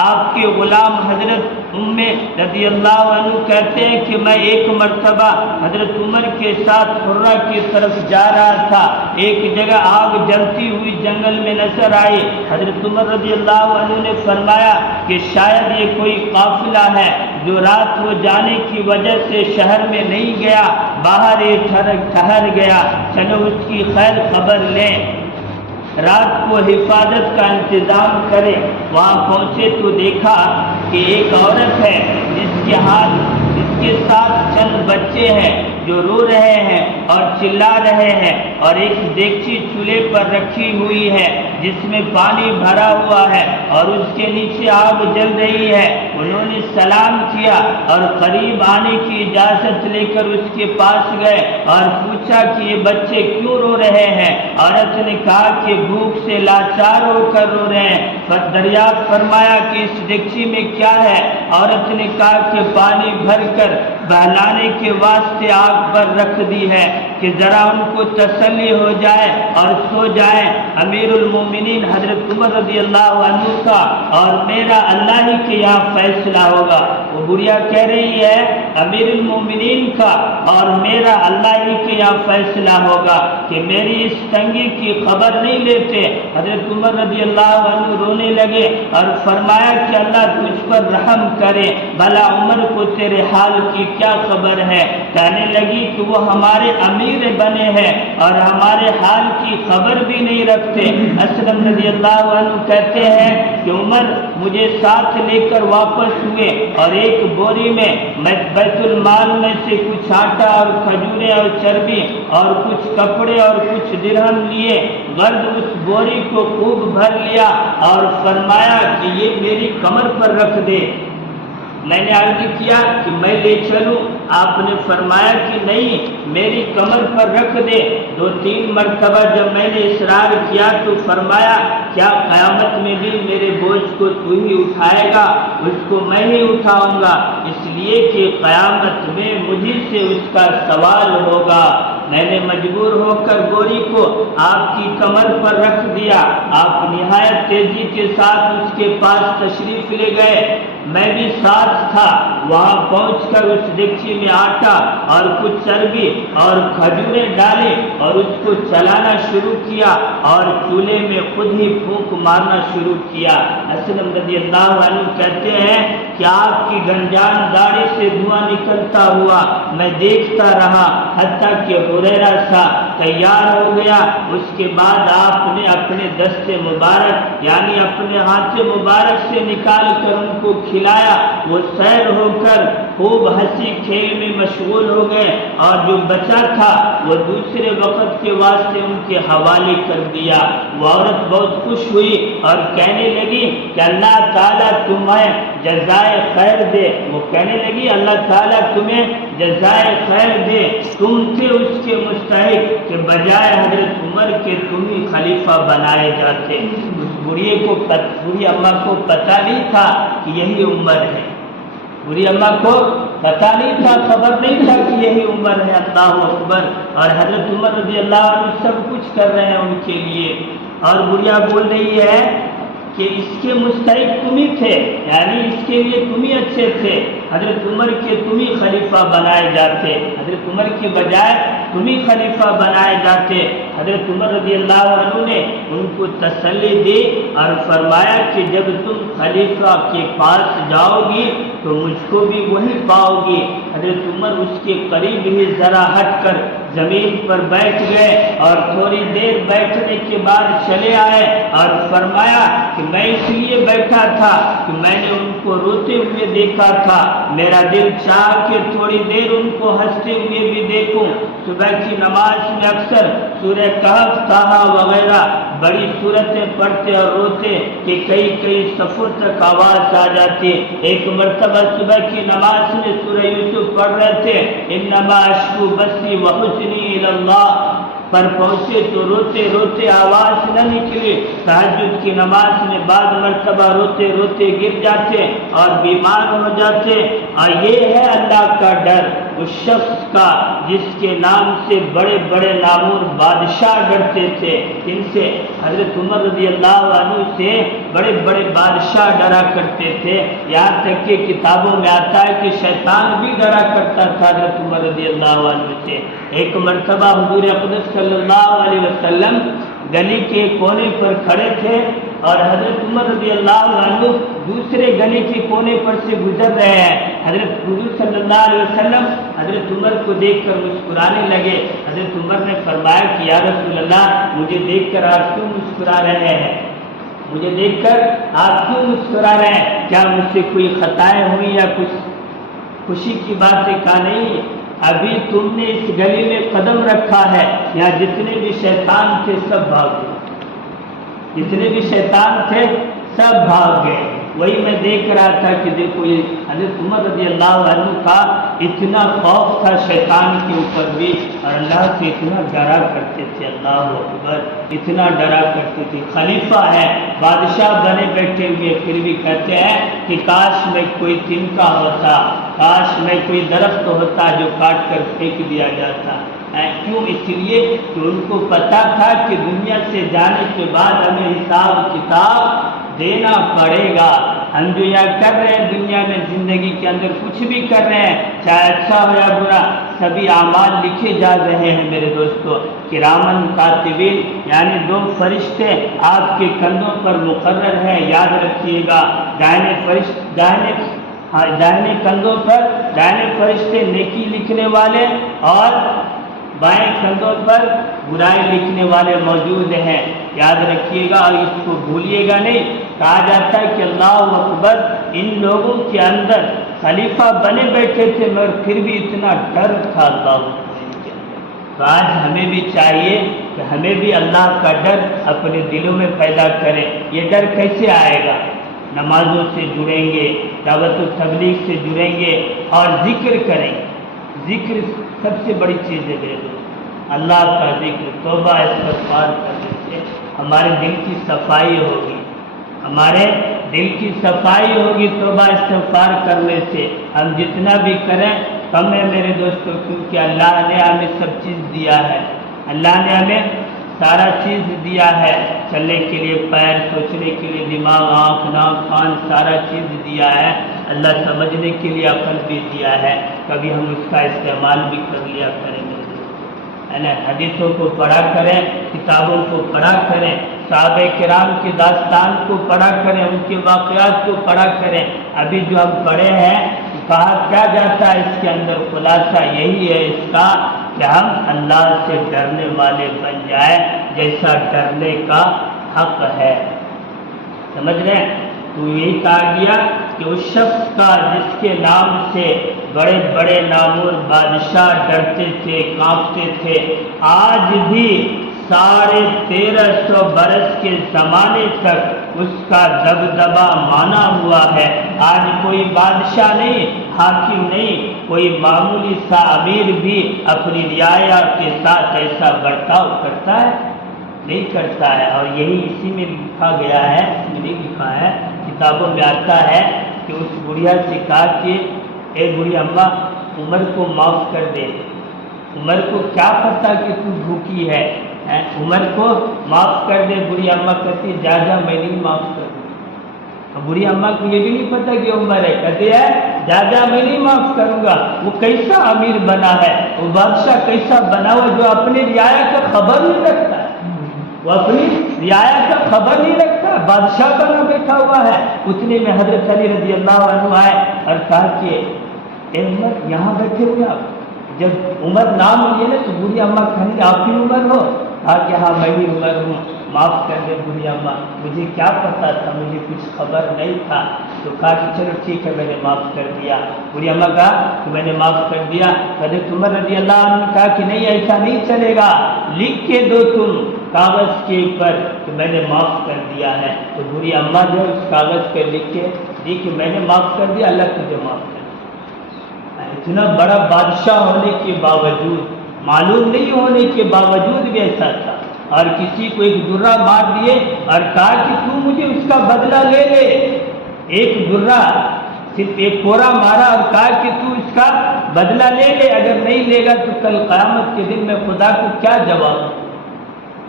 آپ کے غلام حضرت رضی اللہ عنہ کہتے ہیں کہ میں ایک مرتبہ حضرت عمر کے ساتھ حرہ کی طرف جا رہا تھا، ایک جگہ آگ جلتی ہوئی جنگل میں نظر آئی۔ حضرت عمر رضی اللہ عنہ نے فرمایا کہ شاید یہ کوئی قافلہ ہے جو رات کو جانے کی وجہ سے شہر میں نہیں گیا، باہر ہی ٹھہر گیا، چلو اس کی خیر خبر لیں، رات کو حفاظت کا انتظام کرے۔ وہاں پہنچے تو دیکھا کہ ایک عورت ہے جس کے ساتھ چند بچے ہیں جو رو رہے ہیں اور چلا رہے ہیں، اور ایک دیگچی چولہے پر رکھی ہوئی ہے جس میں پانی بھرا ہوا ہے اور اس کے نیچے آگ جل رہی ہے۔ انہوں نے سلام کیا اور قریب آنے کی اجازت لے کر اس کے پاس گئے اور پوچھا کہ یہ بچے کیوں رو رہے ہیں؟ عورت نے کہا کہ بھوک سے لاچار ہو کر رو رہے ہیں۔ دریافت فرمایا کہ اس دیگچی میں کیا ہے؟ عورت نے کہا کہ پانی بھر کر بہلانے کے واسطے آگ پر رکھ دی ہے کہ ذرا ان کو تسلی ہو جائے اور سو جائیں۔ امیر المومنین حضرت عمر رضی اللہ عنہ کا اور میرا اللہ ہی کے یہاں فیصلہ ہوگا۔ وہ بڑھیا کہہ رہی ہے امیر المومنین کا اور میرا اللہ ہی کے یہاں فیصلہ ہوگا کہ میری اس تنگی کی خبر نہیں لیتے۔ حضرت عمر رضی اللہ عنہ رونے لگے اور فرمایا کہ اللہ تجھ پر رحم کرے، بھلا عمر کو تیرے حال کی کیا خبر ہے؟ کہنے لگی کہ وہ ہمارے امیر بنے ہیں اور ہمارے حال کی خبر بھی نہیں رکھتے۔ اسلم رضی اللہ عنہ کہتے ہیں کہ عمر مجھے ساتھ لے کر واپس ہوئے اور ایک بوری میں بیت المال میں سے کچھ آٹا اور کھجوریں اور چربی اور کچھ کپڑے اور کچھ درہم لیے، غرض اس بوری کو خوب بھر لیا اور فرمایا کہ یہ میری کمر پر رکھ دے۔ میں نے عرض کیا کہ میں لے چلوں؟ آپ نے فرمایا کہ نہیں، میری کمر پر رکھ دے۔ 2-3 مرتبہ جب میں نے اصرار کیا تو فرمایا کیا قیامت میں بھی میرے بوجھ کو تو ہی اٹھائے گا؟ اس کو میں ہی اٹھاؤں گا، اس لیے کہ قیامت میں مجھے سے اس کا سوال ہوگا۔ میں نے مجبور ہو کر بوری کو آپ کی کمر پر رکھ دیا۔ آپ نہایت تیزی کے ساتھ اس کے پاس تشریف لے گئے، میں بھی ساتھ تھا۔ وہاں پہنچ کر اس دیگچی میں آٹا اور کچھ چربی اور کھجوریں ڈالے اور اس کو چلانا شروع کیا اور چولہے میں خود ہی پھونک مارنا شروع کیا۔ اسلم رضی اللہ عنہ کہتے ہیں کہ آپ کی گنجان داڑھی سے دھواں نکلتا ہوا میں دیکھتا رہا حتیٰ کہ ہریرہ سا تیار ہو گیا۔ اس کے بعد آپ نے اپنے دست مبارک یعنی اپنے ہاتھ مبارک سے نکال کر ان کو کھلایا۔ وہ سیر ہو کر خوب ہنسی کھیل میں مشغول ہو گئے اور جو بچا تھا وہ دوسرے وقت کے واسطے ان کے حوالے کر دیا۔ وہ عورت بہت خوش ہوئی اور کہنے لگی کہ اللہ تعالیٰ تمہیں جزائے خیر دے۔ وہ کہنے لگی اللہ تعالیٰ تمہیں جزائے خیر دے، تم تھے اس کے مستحق کہ بجائے حضرت عمر کے تم ہی خلیفہ بنائے جاتے۔ اس بوڑھی اماں کو پتہ نہیں تھا کہ یہی عمر ہے، بوڑھی اماں کو پتہ نہیں تھا، خبر نہیں تھا کہ یہی عمر ہے۔ اللہ اکبر۔ اور حضرت عمر رضی اللہ عنہ سب کچھ کر رہے ہیں ان کے لیے، اور بڑھیا بول رہی ہے کہ اس کے مستحق تم ہی تھے، یعنی اس کے لیے تم ہی اچھے تھے، حضرت عمر کے تم ہی خلیفہ بنائے جاتے، حضرت عمر کے بجائے تم ہی خلیفہ بنائے جاتے۔ حضرت عمر رضی اللہ عنہ نے ان کو تسلی دی اور فرمایا کہ جب تم خلیفہ کے پاس جاؤ گی تو مجھ کو بھی وہی پاؤ گی۔ حضرت عمر اس کے قریب ہی ذرا ہٹ کر زمین پر بیٹھ گئے اور تھوڑی دیر بیٹھنے کے بعد چلے آئے اور فرمایا کہ میں اس لیے بیٹھا تھا کہ میں نے ان کو روتے ہوئے دیکھا تھا، میرا دل چاہ کہ تھوڑی دیر ان کو ہنستے ہوئے بھی دیکھوں۔ صبح کی نماز میں اکثر سورہ کہف، طٰہٰ وغیرہ بڑی صورتیں پڑھتے اور روتے کہ کئی صفوں تک آواز آ جاتی۔ ایک مرتبہ صبح کی نماز میں سورہ یوسف پڑھ رہے تھے، انما اشکو بثی وحزنی الی اللہ پر پہنچے تو روتے روتے آواز نہ نکلی۔ تہجد کی نماز میں بعض مرتبہ روتے روتے گر جاتے اور بیمار ہو جاتے، اور یہ ہے اللہ کا ڈر۔ اس شخص کا جس کے نام سے بڑے بڑے نامور بادشاہ ڈرتے تھے، ان سے حضرت عمر رضی اللہ عنہ سے بڑے بڑے بادشاہ ڈرا کرتے تھے، یہاں تک کہ کتابوں میں آتا ہے کہ شیطان بھی ڈرا کرتا تھا حضرت عمر رضی اللہ عنہ سے۔ ایک مرتبہ حضور اقدس صلی اللہ علیہ وسلم گلی کے کونے پر کھڑے تھے اور حضرت عمر رضی اللہ عنہ دوسرے گلی کے کونے پر سے گزر رہے ہیں۔ حضرت حضور صلی اللہ علیہ وسلم حضرت عمر کو دیکھ کر مسکرانے لگے۔ حضرت عمر نے فرمایا کہ یا رسول اللہ، مجھے دیکھ کر آپ کیوں مسکرا رہے ہیں؟ مجھے دیکھ کر آپ کیوں مسکرا رہے ہیں؟ کیا مجھ سے کوئی خطائیں ہوئی یا کچھ خوشی کی باتیں کہا نہیں؟ ابھی تم نے اس گلی میں قدم رکھا ہے، یہاں جتنے بھی شیطان تھے سب بھاگ گئے، جتنے بھی شیطان تھے سب بھاگ گئے۔ وہی میں دیکھ رہا تھا کہ دیکھو یہ حضرت عمر رضی اللہ عنہ کا اتنا خوف تھا شیطان کے اوپر بھی، اور اللہ سے اتنا ڈرا کرتے تھے، اللہ اکبر، اتنا ڈرا کرتے تھے۔ خلیفہ ہے، بادشاہ بنے بیٹھے ہوئے، پھر بھی کہتے ہیں کہ کاش میں کوئی تنکا ہوتا، کاش میں کوئی درخت ہوتا جو کاٹ کر پھینک دیا جاتا۔ کیوں؟ اس لیے کہ ان کو پتا تھا کہ دنیا سے جانے کے بعد ہمیں حساب کتاب دینا پڑے گا۔ ہم جو یہاں کر رہے ہیں دنیا میں زندگی کے اندر کچھ بھی کر رہے ہیں، چاہے اچھا ہو یا برا، سبھی اعمال لکھے جا رہے ہیں میرے دوستو۔ کرامن کاتبین یعنی 2 فرشتے آپ کے کندھوں پر مقرر ہیں، یاد رکھیے گا۔ دائنے کندھوں پر دائنے فرشتے نیکی لکھنے والے اور بائیں کندھوں پر برائی لکھنے والے موجود ہیں، یاد رکھیے گا اور اس کو بھولیے گا نہیں۔ کہا جاتا ہے کہ اللہ اکبر، ان لوگوں کے اندر خلیفہ بنے بیٹھے تھے مگر پھر بھی اتنا ڈر تھا اللہ اکبر۔ تو آج ہمیں بھی چاہیے کہ ہمیں بھی اللہ کا ڈر اپنے دلوں میں پیدا کریں۔ یہ ڈر کیسے آئے گا؟ نمازوں سے جڑیں گے، دعوت و تبلیغ سے جڑیں گے اور ذکر کریں گے۔ ذکر سب سے بڑی چیز ہے میرے دوست، اللہ کا ذکر، توبہ استغفار کرنے سے ہمارے دل کی صفائی ہوگی، ہمارے دل کی صفائی ہوگی توبہ استغفار کرنے سے۔ ہم جتنا بھی کریں کم ہے میرے دوستوں، کیونکہ اللہ نے ہمیں سب چیز دیا ہے، اللہ نے ہمیں سارا چیز دیا ہے، چلنے کے لیے پیر، سوچنے کے لیے دماغ، آنکھ، ناک، کان، سارا چیز دیا ہے۔ اللہ سمجھنے کے لیے عقل بھی دیا ہے، کبھی ہم اس کا استعمال بھی کر لیا کریں گے، ہے نا؟ حدیثوں کو پڑھا کریں، کتابوں کو پڑھا کریں، صحابہ کرام کی داستان کو پڑھا کریں، ان کے واقعات کو پڑھا کریں۔ ابھی جو ہم پڑھے ہیں کہا کیا جاتا ہے اس کے اندر؟ خلاصہ یہی ہے اس کا کہ ہم اللہ سے ڈرنے والے بن جائیں جیسا ڈرنے کا حق ہے، سمجھ رہے ہیں؟ تو یہی کہا گیا کہ اس شخص کا جس کے نام سے بڑے بڑے نامور بادشاہ ڈرتے تھے، کانپتے تھے، آج بھی 1350 برس کے زمانے تک اس کا دبدبا مانا ہوا ہے۔ آج کوئی بادشاہ نہیں، حاکم نہیں، کوئی معمولی سا امیر بھی اپنی رعایا کے ساتھ ایسا برتاؤ کرتا ہے؟ نہیں کرتا ہے۔ اور یہی اسی میں لکھا گیا ہے، نہیں لکھا ہے، کتابوں میں آتا ہے کہ اس بڑھیا سے کہا کہ اے بڑھی اماں عمر کو معاف کر دے۔ عمر کو کیا پتا کہ تو بھوکی ہے، عمر کو معاف کر دے۔ بڑھی اماں کہتی جا جا میں نہیں معاف کر دوں۔ بڑھی اماں کو یہ بھی نہیں پتا کہ عمر ہے، کہتے ہیں جا جا میں نہیں معاف کروں گا۔ وہ کیسا امیر بنا ہے، وہ بادشاہ کیسا بنا ہوا جو اپنے رعایا کا خبر نہیں رکھتا ہے، وہ اپنی رعایا کا خبر نہیں رکھتا، بادشاہ بنا بیٹھا ہوا ہے۔ اتنے میں حضرت علی رضی اللہ عنہ آئے اور کہا کہ اے عمر یہاں بیٹھے ہوئے آپ؟ جب عمر نام لیے نا تو بوڑھی اماں کہنے آپ کی عمر ہو؟ کہا کہ ہاں میں ہی عمر ہوں، معاف کر دے بوڑھی اماں، مجھے کیا پتا تھا، مجھے کچھ خبر نہیں تھا۔ تو کہا کہ چلو ٹھیک ہے میں نے معاف کر دیا۔ بوڑھی اماں کہا کہ میں نے معاف کر دیا۔ حضرت عمر رضی اللہ عنہ نے کہا کہ نہیں ایسا نہیں چلے گا، لکھ کے دو تم کاغذ کے اوپر کہ میں نے معاف کر دیا ہے۔ تو بوڑھی اماں جو اس کاغذ پہ لکھ کے دی کہ میں نے معاف کر دیا، اللہ تجھے معاف کر دیا۔ اتنا بڑا بادشاہ ہونے کے باوجود، معلوم نہیں ہونے کے باوجود بھی ایسا تھا، اور کسی کو ایک درہ مار دیے اور کہا کہ تو مجھے اس کا بدلہ لے لے۔ ایک درہ صرف ایک کوڑا مارا اور کہا کہ تو اس کا بدلہ لے لے، اگر نہیں لے گا تو کل قیامت کے دن میں خدا کو کیا جواب